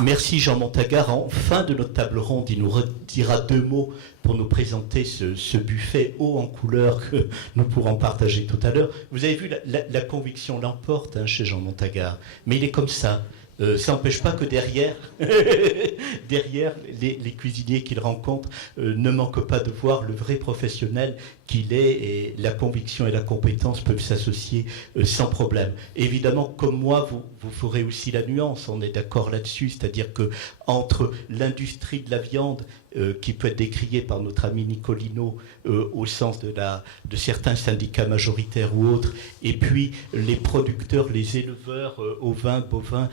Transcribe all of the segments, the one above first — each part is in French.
Merci Jean Montagard. En fin de notre table ronde, il nous redira 2 mots pour nous présenter ce buffet haut en couleur que nous pourrons partager tout à l'heure. Vous avez vu, la conviction l'emporte chez Jean Montagard. Mais il est comme ça. Ça n'empêche pas que derrière, derrière les cuisiniers qu'il rencontre ne manquent pas de voir le vrai professionnel qu'il est, et la conviction et la compétence peuvent s'associer sans problème. Évidemment, comme moi, vous ferez aussi la nuance, on est d'accord là-dessus, c'est-à-dire que entre l'industrie de la viande, qui peut être décriée par notre ami Nicolino au sens de certains syndicats majoritaires ou autres, et puis les producteurs, les éleveurs ovins, bovins,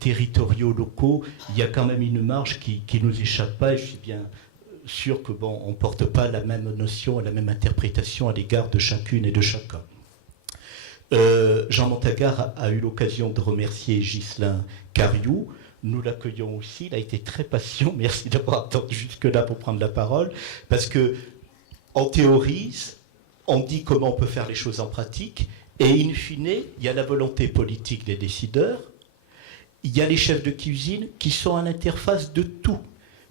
territoriaux, locaux, il y a quand même une marge qui nous échappe pas, et je suis bien sûr que on ne porte pas la même notion, la même interprétation à l'égard de chacune et de chacun. Jean Montagard a eu l'occasion de remercier Ghislain Cariou. Nous l'accueillons aussi, il a été très patient, merci d'avoir attendu jusque-là pour prendre la parole, parce que on théorise, on dit comment on peut faire les choses en pratique, et in fine, il y a la volonté politique des décideurs, il y a les chefs de cuisine qui sont à l'interface de tout,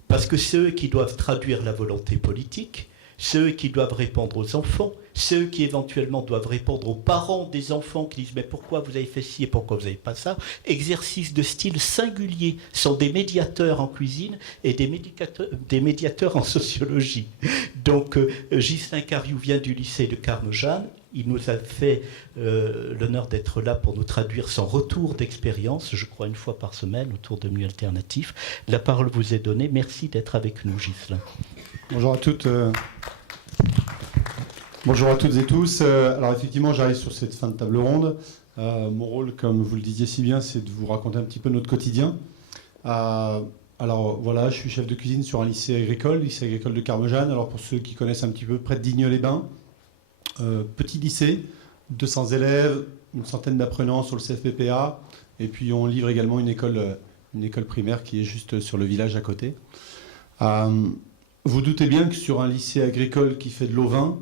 parce que c'est eux qui doivent traduire la volonté politique, c'est eux qui doivent répondre aux enfants, c'est eux qui éventuellement doivent répondre aux parents des enfants qui disent « mais pourquoi vous avez fait ci et pourquoi vous n'avez pas ça ?» Exercices de style singulier, sont des médiateurs en cuisine et des médiateurs en sociologie. Donc Ghislain Cariou vient du lycée de Carme-Jeanne. Il nous a fait l'honneur d'être là pour nous traduire son retour d'expérience, je crois 1 fois par semaine, autour de Nuits Alternatifs. La parole vous est donnée. Merci d'être avec nous, Ghislain. Bonjour à toutes. Bonjour à toutes et tous. Alors effectivement, j'arrive sur cette fin de table ronde. Mon rôle, comme vous le disiez si bien, c'est de vous raconter un petit peu notre quotidien. Alors voilà, je suis chef de cuisine sur un lycée agricole de Carme-Jeanne. Alors pour ceux qui connaissent un petit peu, près de Digne-les-Bains. Petit lycée, 200 élèves, une centaine d'apprenants sur le CFPPA. Et puis on livre également une école primaire qui est juste sur le village à côté. Vous doutez bien que sur un lycée agricole qui fait de l'ovin,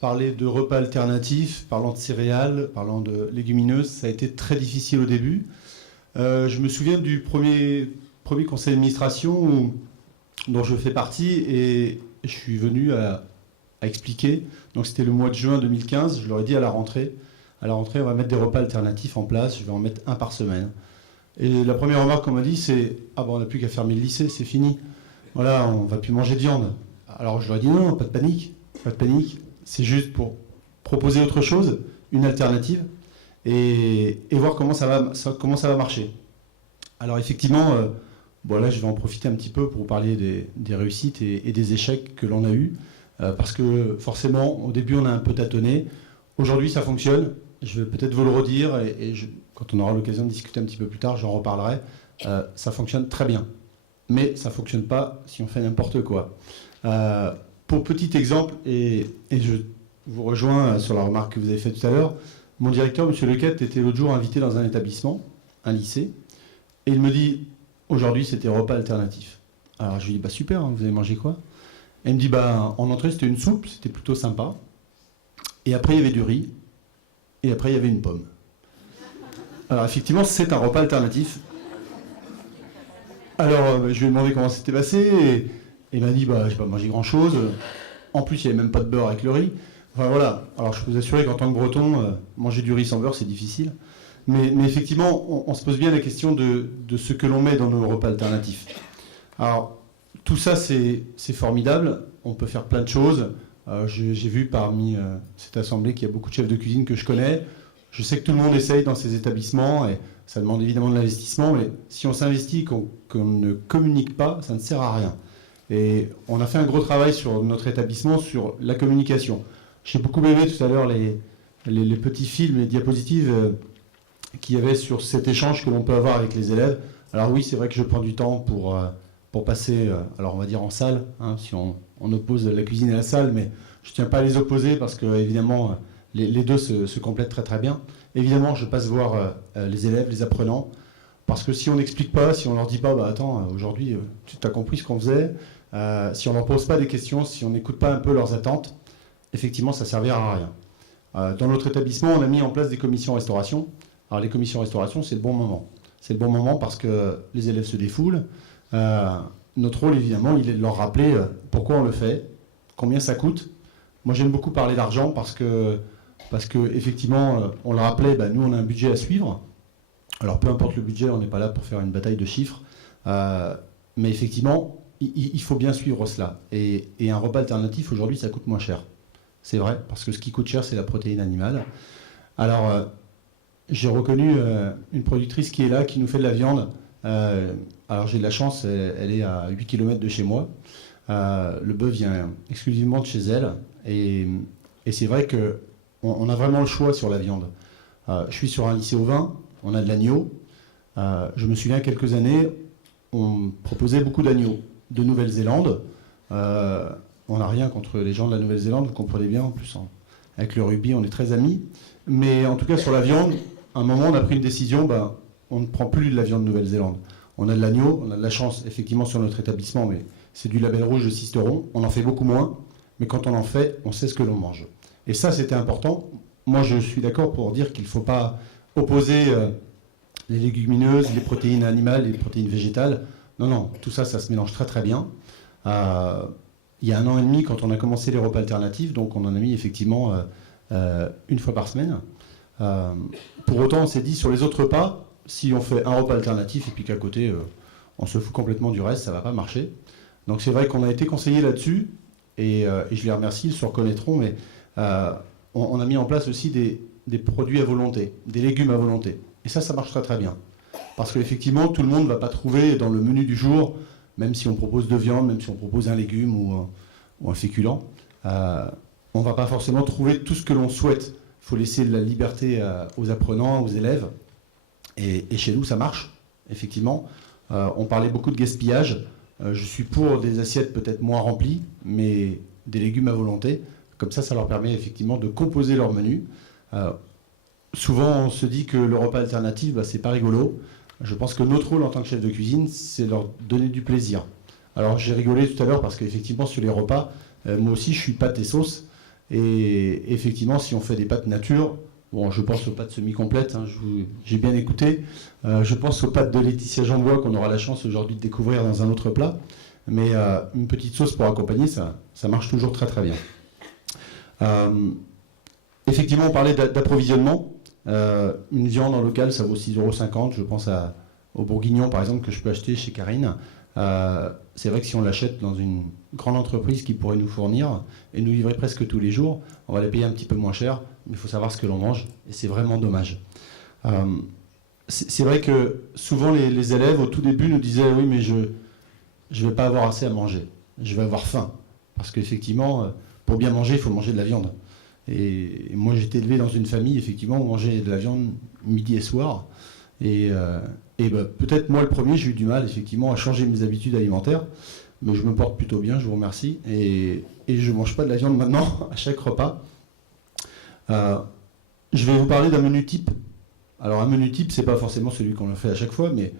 parler de repas alternatifs, parlant de céréales, parlant de légumineuses, ça a été très difficile au début. Je me souviens du premier conseil d'administration dont je fais partie, et je suis venu à expliquer. Donc c'était le mois de juin 2015, je leur ai dit à la rentrée, on va mettre des repas alternatifs en place, je vais en mettre 1 par semaine. Et la première remarque qu'on m'a dit, c'est « Ah bon, on n'a plus qu'à fermer le lycée, c'est fini. Voilà, on ne va plus manger de viande. » Alors je leur ai dit « Non, pas de panique, c'est juste pour proposer autre chose, une alternative, et voir comment ça va marcher. » Alors effectivement, là je vais en profiter un petit peu pour vous parler des réussites et des échecs que l'on a eus, parce que forcément, au début on a un peu tâtonné. Aujourd'hui ça fonctionne, je vais peut-être vous le redire, quand on aura l'occasion de discuter un petit peu plus tard, j'en reparlerai. Ça fonctionne très bien, mais ça ne fonctionne pas si on fait n'importe quoi. Pour petit exemple, et je vous rejoins sur la remarque que vous avez faite tout à l'heure, mon directeur, M. Lequette, était l'autre jour invité dans un établissement, un lycée, et il me dit, aujourd'hui c'était repas alternatif. Alors je lui dis, super, vous avez mangé quoi? Et il me dit, en entrée c'était une soupe, c'était plutôt sympa, et après il y avait du riz, et après il y avait une pomme. Alors effectivement, c'est un repas alternatif. Alors je lui ai demandé comment c'était passé, et il m'a dit, j'ai pas mangé grand-chose. En plus, il n'y avait même pas de beurre avec le riz. Enfin voilà. Alors je peux vous assurer qu'en tant que breton, manger du riz sans beurre, c'est difficile. Mais effectivement, on se pose bien la question de ce que l'on met dans nos repas alternatifs. Alors, tout ça, c'est formidable. On peut faire plein de choses. J'ai vu parmi cette assemblée qu'il y a beaucoup de chefs de cuisine que je connais. Je sais que tout le monde essaye dans ces établissements, et ça demande évidemment de l'investissement, mais si on s'investit et qu'on ne communique pas, ça ne sert à rien. Et on a fait un gros travail sur notre établissement, sur la communication. J'ai beaucoup aimé tout à l'heure les petits films, les diapositives qu'il y avait sur cet échange que l'on peut avoir avec les élèves. Alors oui, c'est vrai que je prends du temps pour passer, alors on va dire en salle, si on oppose la cuisine et la salle, mais je ne tiens pas à les opposer parce que évidemment les deux se complètent très très bien. Évidemment, je passe voir les élèves, les apprenants, parce que si on n'explique pas, si on leur dit pas, attends, aujourd'hui, tu as compris ce qu'on faisait, si on ne leur pose pas des questions, si on n'écoute pas un peu leurs attentes, effectivement, ça ne servira à rien. Dans notre établissement, on a mis en place des commissions restauration. Alors les commissions restauration, c'est le bon moment. c'est le bon moment parce que les élèves se défoulent. Notre rôle, évidemment, il est de leur rappeler pourquoi on le fait, combien ça coûte. Moi, j'aime beaucoup parler d'argent parce que effectivement, on le rappelait, nous, on a un budget à suivre. Alors, peu importe le budget, on n'est pas là pour faire une bataille de chiffres. Mais effectivement, il faut bien suivre cela. Et un repas alternatif, aujourd'hui, ça coûte moins cher. C'est vrai, parce que ce qui coûte cher, c'est la protéine animale. Alors, j'ai reconnu une productrice qui est là, qui nous fait de la viande. Alors, j'ai de la chance, elle est à 8 km de chez moi. Le bœuf vient exclusivement de chez elle. Et c'est vrai qu'on a vraiment le choix sur la viande. Je suis sur un lycée au vin, on a de l'agneau. Je me souviens, quelques années, on proposait beaucoup d'agneaux de Nouvelle-Zélande. On n'a rien contre les gens de la Nouvelle-Zélande, vous comprenez bien, en plus, avec le rugby, on est très amis. Mais en tout cas, sur la viande, à un moment, on a pris une décision, on ne prend plus de la viande de Nouvelle-Zélande. On a de l'agneau, on a de la chance, effectivement, sur notre établissement, mais c'est du label rouge de Sisteron. On en fait beaucoup moins, mais quand on en fait, on sait ce que l'on mange. Et ça, c'était important. Moi, je suis d'accord pour dire qu'il ne faut pas opposer les légumineuses, les protéines animales et les protéines végétales. Non, tout ça, ça se mélange très très bien. Il y a 1 an et demi, quand on a commencé les repas alternatifs, donc on en a mis effectivement une fois par semaine. Pour autant, on s'est dit, sur les autres repas, si on fait un repas alternatif et puis qu'à côté, on se fout complètement du reste, ça ne va pas marcher. Donc c'est vrai qu'on a été conseillé là-dessus, et je les remercie, ils se reconnaîtront, mais on a mis en place aussi des produits à volonté, des légumes à volonté. Et ça marche très très bien. Parce qu'effectivement, tout le monde ne va pas trouver dans le menu du jour, même si on propose de viande, même si on propose un légume ou un féculent, on ne va pas forcément trouver tout ce que l'on souhaite. Il faut laisser de la liberté aux apprenants, aux élèves. Et chez nous, ça marche, effectivement. On parlait beaucoup de gaspillage. Je suis pour des assiettes peut-être moins remplies, mais des légumes à volonté. Comme ça leur permet effectivement de composer leur menu. Souvent, on se dit que le repas alternatif, c'est pas rigolo. Je pense que notre rôle en tant que chef de cuisine, c'est leur donner du plaisir. Alors, j'ai rigolé tout à l'heure parce qu'effectivement, sur les repas, moi aussi, je suis pâtes et sauces. Et effectivement, si on fait des pâtes nature, bon, je pense aux pâtes semi-complètes, j'ai bien écouté. Je pense aux pâtes de Laetitia Jambois qu'on aura la chance aujourd'hui de découvrir dans un autre plat. Mais une petite sauce pour accompagner, ça marche toujours très très bien. Effectivement, on parlait d'approvisionnement. Une viande en local, ça vaut 6,50 €. Je pense au bourguignon, par exemple, que je peux acheter chez Karine. C'est vrai que si on l'achète dans une grande entreprise qui pourrait nous fournir et nous livrer presque tous les jours, on va la payer un petit peu moins cher, mais il faut savoir ce que l'on mange, et c'est vraiment dommage. C'est vrai que souvent les élèves, au tout début, nous disaient « oui, mais je ne vais pas avoir assez à manger, je vais avoir faim ». Parce qu'effectivement, pour bien manger, il faut manger de la viande. Et moi, j'étais élevé dans une famille, effectivement, où on mangeait de la viande midi et soir. Et peut-être moi, le premier, j'ai eu du mal, effectivement, à changer mes habitudes alimentaires. Mais je me porte plutôt bien, je vous remercie. Et je ne mange pas de la viande maintenant, à chaque repas. Je vais vous parler d'un menu type. Alors, un menu type, ce n'est pas forcément celui qu'on a fait à chaque fois, mais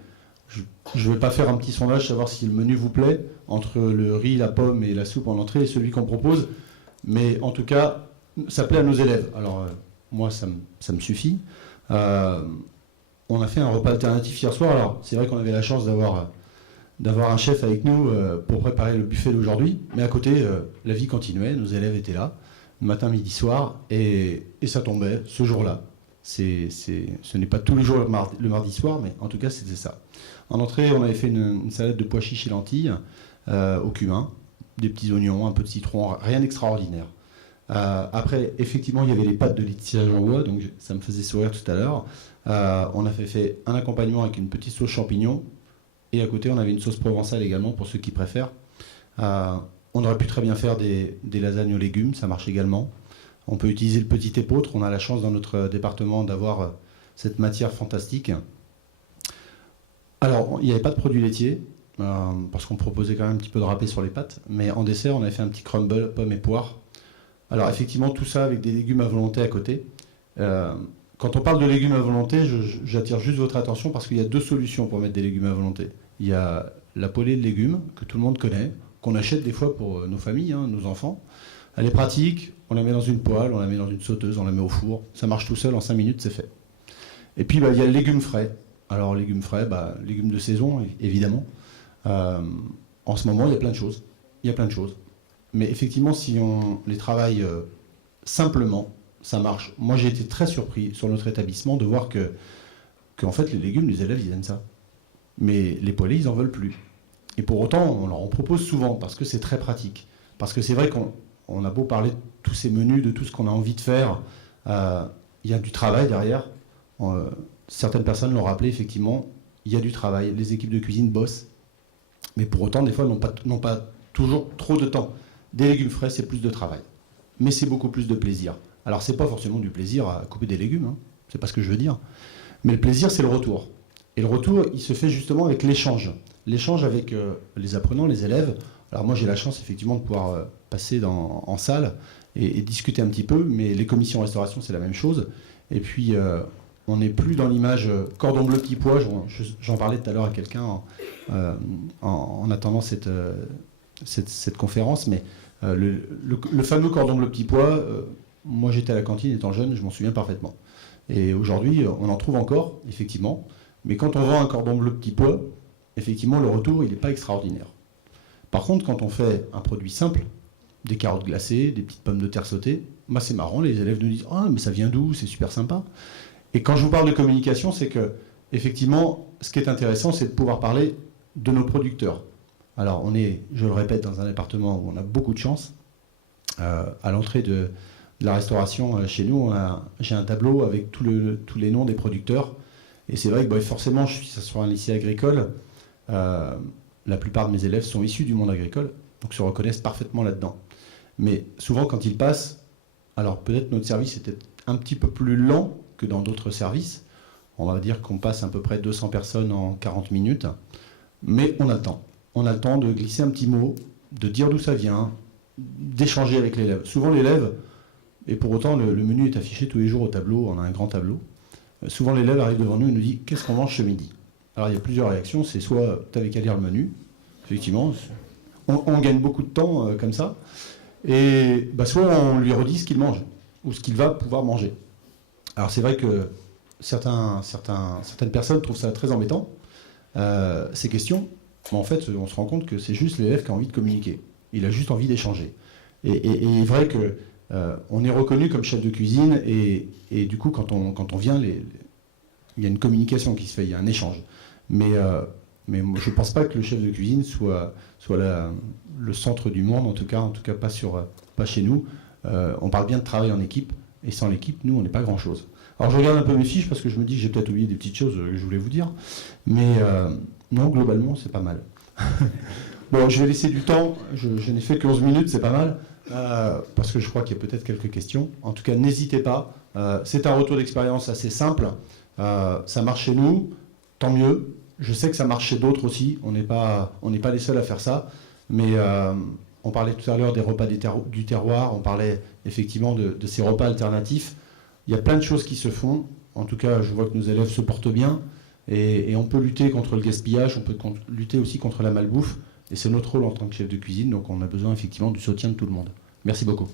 je ne vais pas faire un petit sondage, savoir si le menu vous plaît, entre le riz, la pomme et la soupe en entrée, et celui qu'on propose. Mais en tout cas, ça plaît à nos élèves. Alors, moi, ça me suffit. On a fait un repas alternatif hier soir. Alors, c'est vrai qu'on avait la chance d'avoir un chef avec nous pour préparer le buffet d'aujourd'hui. Mais à côté, la vie continuait. Nos élèves étaient là, matin, midi, soir. Et ça tombait ce jour-là. Ce n'est pas tous les jours le mardi soir, mais en tout cas, c'était ça. En entrée, on avait fait une salade de pois chiches et lentilles au cumin, des petits oignons, un peu de citron, rien d'extraordinaire. Après, effectivement, il y avait les pâtes de Laetitia Jambois, donc ça me faisait sourire tout à l'heure. On a fait un accompagnement avec une petite sauce champignon, et à côté, on avait une sauce provençale également, pour ceux qui préfèrent. On aurait pu très bien faire des lasagnes aux légumes, ça marche également. On peut utiliser le petit épeautre, on a la chance dans notre département d'avoir cette matière fantastique. Alors, il n'y avait pas de produits laitiers, parce qu'on proposait quand même un petit peu de râpé sur les pâtes, mais en dessert, on avait fait un petit crumble, pommes et poires. Alors effectivement, tout ça avec des légumes à volonté à côté. Quand on parle de légumes à volonté, j'attire juste votre attention parce qu'il y a 2 solutions pour mettre des légumes à volonté. Il y a la poêlée de légumes, que tout le monde connaît, qu'on achète des fois pour nos familles, nos enfants. Elle est pratique, on la met dans une poêle, on la met dans une sauteuse, on la met au four. Ça marche tout seul, en 5 minutes, c'est fait. Et puis il y a le légume frais. Alors, légumes frais, légumes de saison, évidemment. En ce moment, il y a plein de choses. Mais effectivement, si on les travaille simplement, ça marche. Moi, j'ai été très surpris sur notre établissement de voir qu'en fait, les légumes, les élèves, ils aiment ça. Mais les poêlés, ils n'en veulent plus. Et pour autant, on leur en propose souvent, parce que c'est très pratique. Parce que c'est vrai qu'on a beau parler de tous ces menus, de tout ce qu'on a envie de faire, il y a du travail derrière. Certaines personnes l'ont rappelé, effectivement, il y a du travail. Les équipes de cuisine bossent. Mais pour autant, des fois, n'ont pas toujours trop de temps. Des légumes frais, c'est plus de travail. Mais c'est beaucoup plus de plaisir. Alors, c'est pas forcément du plaisir à couper des légumes, hein. C'est pas ce que je veux dire. Mais le plaisir, c'est le retour. Et le retour, il se fait justement avec l'échange. L'échange avec les apprenants, les élèves. Alors moi, j'ai la chance, effectivement, de pouvoir passer en salle et discuter un petit peu. Mais les commissions restauration, c'est la même chose. Et puis, on n'est plus dans l'image cordon bleu petit pois. J'en parlais tout à l'heure à quelqu'un en attendant cette conférence. Mais le fameux cordon bleu petit pois, moi j'étais à la cantine étant jeune, je m'en souviens parfaitement. Et aujourd'hui, on en trouve encore, effectivement. Mais quand on vend un cordon bleu petit pois, effectivement, le retour, il n'est pas extraordinaire. Par contre, quand on fait un produit simple, des carottes glacées, des petites pommes de terre sautées, c'est marrant, les élèves nous disent « Ah, mais ça vient d'où? C'est super sympa ». Et quand je vous parle de communication, c'est que, effectivement, ce qui est intéressant, c'est de pouvoir parler de nos producteurs. Alors, on est, je le répète, dans un département où on a beaucoup de chance. À l'entrée de la restauration, chez nous, j'ai un tableau avec tous les noms des producteurs. Et c'est vrai que forcément, je suis sur un lycée agricole. La plupart de mes élèves sont issus du monde agricole, donc se reconnaissent parfaitement là-dedans. Mais souvent, quand ils passent, alors peut-être notre service était un petit peu plus lent que dans d'autres services. On va dire qu'on passe à peu près 200 personnes en 40 minutes. Mais on a le temps. On a le temps de glisser un petit mot, de dire d'où ça vient, d'échanger avec l'élève. Souvent l'élève, et pour autant le menu est affiché tous les jours au tableau, on a un grand tableau. Souvent l'élève arrive devant nous et nous dit « Qu'est-ce qu'on mange ce midi ?» Alors il y a plusieurs réactions, c'est soit « T'avais qu'à lire le menu », effectivement, on gagne beaucoup de temps comme ça, et soit on lui redit ce qu'il mange, ou ce qu'il va pouvoir manger. Alors c'est vrai que certaines personnes trouvent ça très embêtant, ces questions, mais en fait on se rend compte que c'est juste l'élève qui a envie de communiquer, il a juste envie d'échanger. Et il est vrai que on est reconnu comme chef de cuisine et du coup quand on vient, il y a une communication qui se fait, il y a un échange. Mais je ne pense pas que le chef de cuisine soit le centre du monde, en tout cas pas chez nous. On parle bien de travail en équipe, et sans l'équipe, nous, on n'est pas grand-chose. Alors je regarde un peu mes fiches parce que je me dis que j'ai peut-être oublié des petites choses que je voulais vous dire, mais non, globalement, c'est pas mal. Bon, je vais laisser du temps, je n'ai fait que 11 minutes, c'est pas mal, parce que je crois qu'il y a peut-être quelques questions. En tout cas, n'hésitez pas, c'est un retour d'expérience assez simple, ça marche chez nous, tant mieux. Je sais que ça marche chez d'autres aussi, on n'est pas les seuls à faire ça, mais on parlait tout à l'heure des repas du terroir, on parlait effectivement de ces repas alternatifs. Il y a plein de choses qui se font, en tout cas je vois que nos élèves se portent bien, et on peut lutter contre le gaspillage, on peut lutter aussi contre la malbouffe, et c'est notre rôle en tant que chef de cuisine, donc on a besoin effectivement du soutien de tout le monde. Merci beaucoup.